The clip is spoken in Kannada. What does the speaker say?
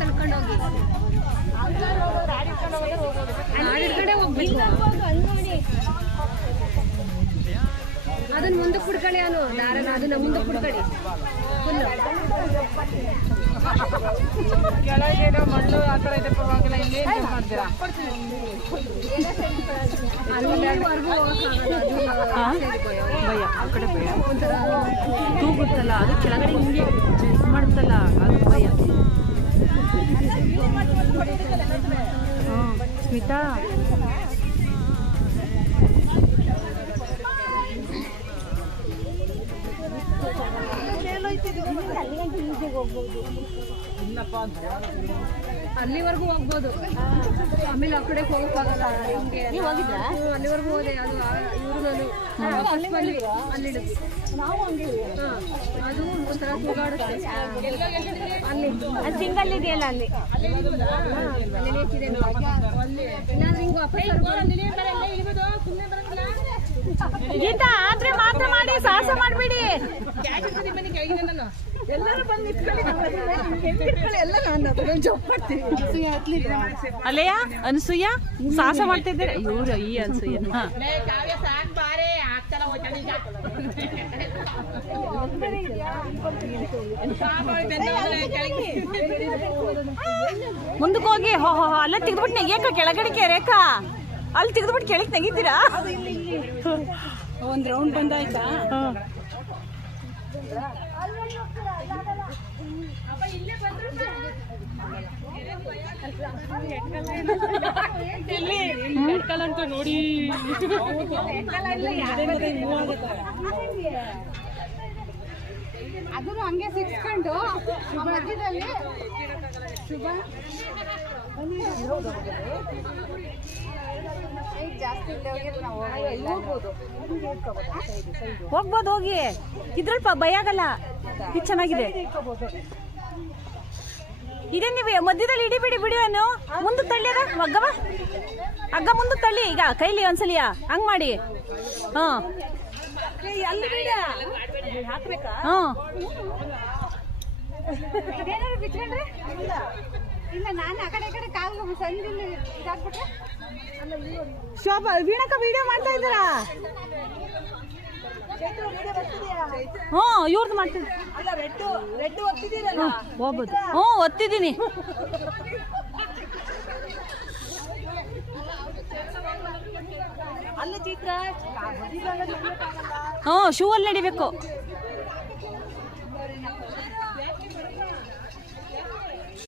ತಳ್ಕೊಂಡು ಹೋಗಿ ಕಡೆ ಹೋಗ್ಬೇಕು. ಅದನ್ನ ಮುಂದಕ್ಕೆ ಬಿಡ್ಕೊಳ್ಳಿ, ಅವನು ದಾರನ ಅದನ್ನ ಮುಂದಕ್ಕೆ ಬಿಡ್ಕೊಳ್ಳಿ. ಕೆಳಗೇನೋ ಮಣ್ಣು ಆ ಥರ ಇದೆ, ಪರವಾಗಿಲ್ಲ. ಇಲ್ಲಿ ಮಾಡ್ತೀರಾ ಅಲ್ಲಿವರೆಗೂ ಭಯ, ಆ ಕಡೆ ಭಯ. ತೂಗುತ್ತಲ್ಲ ಅದು ಕೆಳಗಡೆ ಹಿಂಗೆ ಇದು ಮಾಡುತ್ತಲ್ಲ, ಅದು ಭಯ. ಸ್ಮಿತಾ ಅಲ್ಲಿವರೆಗೂ ಹೋಗ್ಬೋದು, ಆಮೇಲೆ ಆ ಕಡೆ ಹೋಗಕ್ಕಾಗಲ್ಲ. ಹಿಂಗೆ ಅಲ್ಲಿವರೆಗೂ ಹೋದೆ. ಅದು ಇವರು ನಾನು ಅಲ್ಲಿಡುತ್ತೆ. ಅದು ಒಂಥರ ತೂಗಾಡುತ್ತೆ. ಅಲ್ಲಿ ಸಿಂಗಲ್ ಇದೆಯಲ್ಲ, ಅಲ್ಲಿ ಗೀತಾ ಆದ್ರೆ ಮಾತ್ರ ಮಾಡಿ, ಸಾಹಸ ಮಾಡಬೇಡಿ. ಎಲ್ಲರೂ ಬಂದು ಅಲೆಯ ಅನ್ಸೂಯ ಸಾಹಸ ಮಾಡ್ತಿದ್ದಾರೆ ಇವರು. ಈ ಅನ್ಸೂಯ ಮುಂದಕ್ಕೆ ಹೋಗಿ. ಹೋ ಹೋ ಅಲ್ಲ ತೆಗೆದ್ಬಿಟ್ಟು ನೆಗೆಯಕ್ಕ ಕೆಳಗಡೆಗೆ ರೇಖಾ, ಅಲ್ಲಿ ತೆಗೆದ್ಬಿಟ್ಟು ಕೆಳಗೆ ತೆಗಿತೀರಾ? ಒಂದ್ ರೌಂಡ್ ಬಂದಾಯ್ತಾ? ಅಂತ ನೋಡಿ ಅದನ್ನು ಹಂಗೆ ಸಿಕ್ಸ್ಕೊಂಡು ಮಧ್ಯದಲ್ಲಿ ಶುಭ ಹೋಗ್ಬೋದು, ಹೋಗಿ. ಇದ್ರಲ್ಲಿ ಭಯ ಆಗಲ್ಲ, ಇದು ಚೆನ್ನಾಗಿದೆ. ಇದೇ ನೀವು ಮಧ್ಯದಲ್ಲಿ ಇಡಿಬಿಡಿ ಬಿಡಿಯೋನು ಮುಂದಕ್ಕೆ ತಳ್ಳಿ. ಅದ ಹಗ್ಗವ ಹಗ್ಗ ಮುಂದಕ್ಕೆ ತಳ್ಳಿ. ಈಗ ಕೈಲಿ ಒಂದ್ಸಲಿಯ ಹಂಗ್ ಮಾಡಿ. ಹಾಂ ಹಾಂ ಇಲ್ಲ, ನಾನು ಆ ಕಡೆ ಕಾಲು ಸಂದಿಲ್ಲ ಇದಾಗ್ಬಿಟ್ರೆ. ಶೋಭಾ ವೀಣಕ್ಕ ವಿಡಿಯೋ ಮಾಡ್ತಾ ಇದ್ದೀರಾ? ಹ್ಞೂ ಇವ್ರದ್ದು ಮಾಡ್ತೀನಿ. ಹೋಗ್ಬೋದು. ಹ್ಞೂ ಒತ್ತಿದ್ದೀನಿ. ಹ್ಞೂ ಶೂ ಅಲ್ಲಿ ನಡಿಬೇಕು.